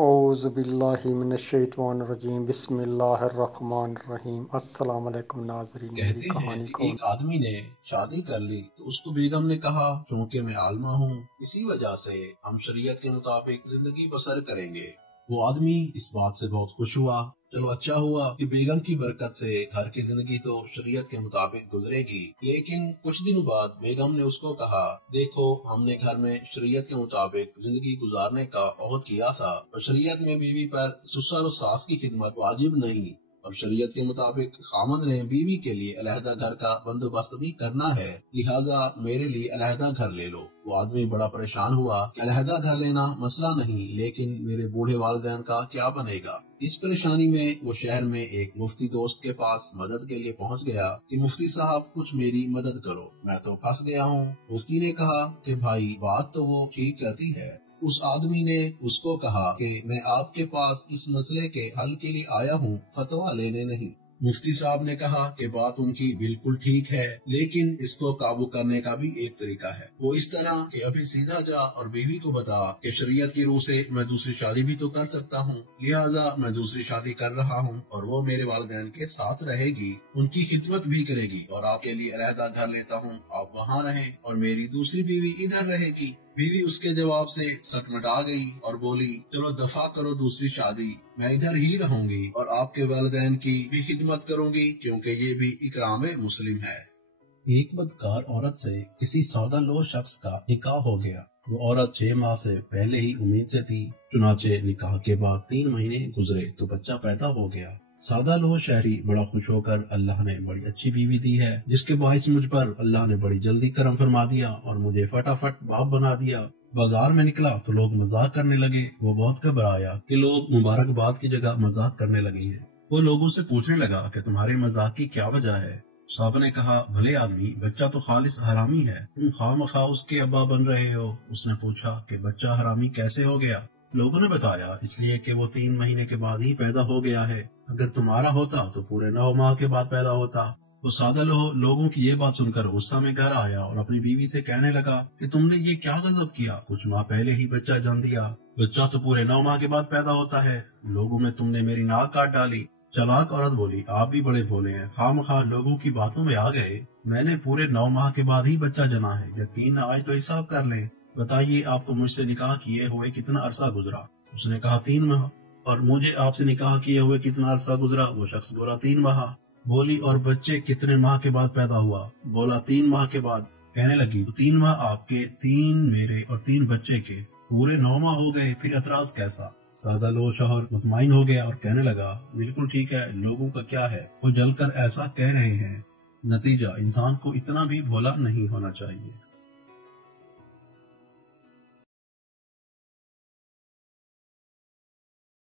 اعوذ باللہ من الشیطان الرجیم، بسم اللہ الرحمن الرحیم۔ السلام علیکم ناظرین، میری کہتے ہیں کہانی کہ کو ایک آدمی نے شادی کر لی تو اس کو بیگم نے کہا چونکہ میں عالمہ ہوں اسی وجہ سے ہم شریعت کے مطابق زندگی بسر کریں گے۔ وہ آدمی اس بات سے بہت خوش ہوا۔ چلو اچھا ہوا کہ بیگم کی برکت سے گھر کی زندگی تو شریعت کے مطابق گزرے گی، لیکن کچھ دنوں بعد بیگم نے اس کو کہا دیکھو ہم نے گھر میں شریعت کے مطابق زندگی گزارنے کا عہد کیا تھا اور شریعت میں بیوی پر سسر و ساس کی خدمت واجب نہیں، اور شریعت کے مطابق خامد نے بیوی کے لیے علیحدہ گھر کا بندوبست بھی کرنا ہے، لہٰذا میرے لیے علیحدہ گھر لے لو۔ وہ آدمی بڑا پریشان ہوا کہ علیحدہ گھر لینا مسئلہ نہیں، لیکن میرے بوڑھے والدین کا کیا بنے گا۔ اس پریشانی میں وہ شہر میں ایک مفتی دوست کے پاس مدد کے لیے پہنچ گیا کہ مفتی صاحب کچھ میری مدد کرو، میں تو پھنس گیا ہوں۔ مفتی نے کہا کہ بھائی بات تو وہ ٹھیک کرتی ہے۔ اس آدمی نے اس کو کہا کہ میں آپ کے پاس اس مسئلے کے حل کے لیے آیا ہوں، فتویٰ لینے نہیں۔ مفتی صاحب نے کہا کہ بات ان کی بالکل ٹھیک ہے، لیکن اس کو قابو کرنے کا بھی ایک طریقہ ہے، وہ اس طرح کہ ابھی سیدھا جا اور بیوی کو بتا کہ شریعت کی روح سے میں دوسری شادی بھی تو کر سکتا ہوں، لہٰذا میں دوسری شادی کر رہا ہوں اور وہ میرے والدین کے ساتھ رہے گی، ان کی خدمت بھی کرے گی، اور آپ کے لیے علیحدہ گھر لیتا ہوں، آپ وہاں رہیں اور میری دوسری بیوی ادھر رہے گی۔ بیوی اس کے جواب سے سٹمٹا گئی اور بولی چلو دفع کرو دوسری شادی، میں ادھر ہی رہوں گی اور آپ کے والدین کی بھی خدمت کروں گی کیونکہ یہ بھی اکرام مسلم ہے۔ ایک بدکار عورت سے کسی سودا لو شخص کا نکاح ہو گیا۔ وہ عورت 6 ماہ سے پہلے ہی امید سے تھی، چنانچہ نکاح کے بعد 3 مہینے گزرے تو بچہ پیدا ہو گیا۔ سادہ لوہ شہری بڑا خوش ہو کر اللہ نے بڑی اچھی بیوی دی ہے، جس کے باعث مجھ پر اللہ نے بڑی جلدی کرم فرما دیا اور مجھے فٹافٹ باپ بنا دیا۔ بازار میں نکلا تو لوگ مذاق کرنے لگے۔ وہ بہت گھبرایا کہ لوگ مبارکباد کی جگہ مذاق کرنے لگے ہیں۔ وہ لوگوں سے پوچھنے لگا کہ تمہارے مذاق کی کیا وجہ ہے؟ صاحب نے کہا بھلے آدمی، بچہ تو خالص حرامی ہے، تم خواہ مخواہ اس کے ابا بن رہے ہو۔ اس نے پوچھا کہ بچہ حرامی کیسے ہو گیا؟ لوگوں نے بتایا اس لیے کہ وہ 3 مہینے کے بعد ہی پیدا ہو گیا ہے، اگر تمہارا ہوتا تو پورے 9 ماہ کے بعد پیدا ہوتا۔ وہ سادہ لوگوں کی یہ بات سن کر غصہ میں گھر آیا اور اپنی بیوی سے کہنے لگا کہ تم نے یہ کیا غضب کیا، کچھ ماہ پہلے ہی بچہ جن دیا، بچہ تو پورے 9 ماہ کے بعد پیدا ہوتا ہے، لوگوں میں تم نے میری ناک کاٹ ڈالی۔ چلاک عورت بولی آپ بھی بڑے بھولے ہیں، خواہ مخواہ لوگوں کی باتوں میں آ گئے، میں نے پورے 9 ماہ کے بعد ہی بچہ جنا ہے، یقین نہ آئے تو حساب کر لیں، بتائیے آپ کو مجھ سے نکاح کیے ہوئے کتنا عرصہ گزرا؟ اس نے کہا 3 ماہ۔ اور مجھے آپ سے نکاح کیے ہوئے کتنا عرصہ گزرا؟ وہ شخص بولا 3 ماہ۔ بولی اور بچے کتنے ماہ کے بعد پیدا ہوا؟ بولا 3 ماہ کے بعد۔ کہنے لگی 3 ماہ آپ کے، 3 میرے اور 3 بچے کے، پورے 9 ماہ ہو گئے، پھر اعتراض کیسا؟ سادہ لو شوہر مطمئن ہو گیا اور کہنے لگا بالکل ٹھیک ہے، لوگوں کا کیا ہے، وہ جل کر ایسا کہہ رہے ہیں۔ نتیجہ انسان کو اتنا بھی بھولا نہیں ہونا چاہیے۔